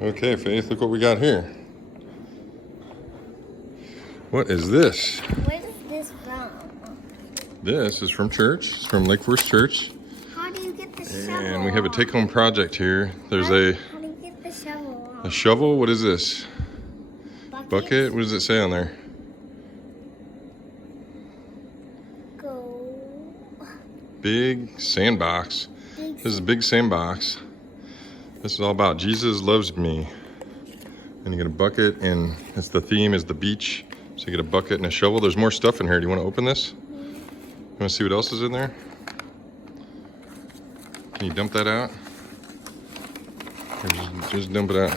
Okay, Faith, look what we got here. What is this? Where is this from? This is from church. It's from Lake Forest Church. How do you get the shovel? And we have a take-home project here. There's How do you get the shovel a shovel. What is this? Bucket? What does it say on there? Go. Big sandbox. This is a big sandbox. This is all about Jesus loves me. And you get a bucket, and it's the theme is the beach. So you get a bucket and a shovel. There's more stuff in here. Do you want to open this? You want to see what else is in there? Can you dump that out? Or just dump it out.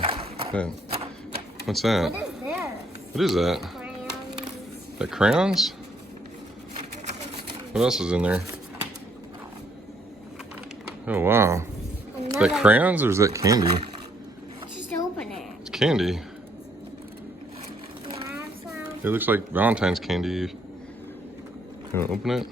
What's that? What is this? What is that? Crayons. That crayons? What else is in there? Oh wow. Is that crayons or is that candy? Just open it. It's candy. Can I have some? It looks like Valentine's candy. You want to open it?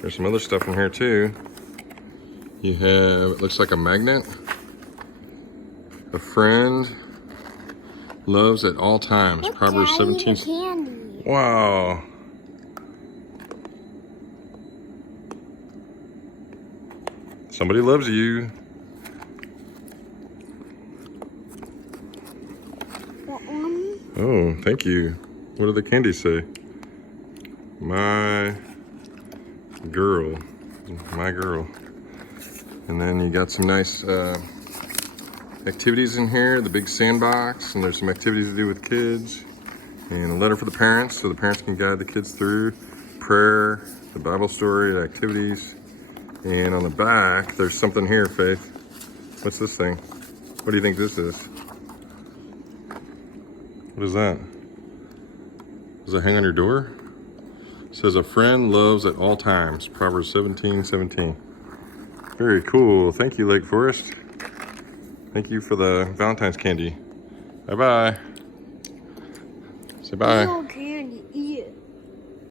There's some other stuff in here too. You have, it looks like a magnet. A friend loves at all times. Look, Proverbs Daddy, 17. the candy. Wow. Somebody loves you. That one? Oh, thank you. What do the candies say? My girl. My girl. And then you got some nice activities in here, the big sandbox, and there's some activities to do with kids, and a letter for the parents so the parents can guide the kids through prayer, the Bible story, the activities. And on the back, there's something here, Faith. What's this thing? What do you think this is? What is that? Does it hang on your door? It says, a friend loves at all times. Proverbs 17:17. Very cool. Thank you, Lake Forest. Thank you for the Valentine's candy. Bye-bye. Say bye. Okay.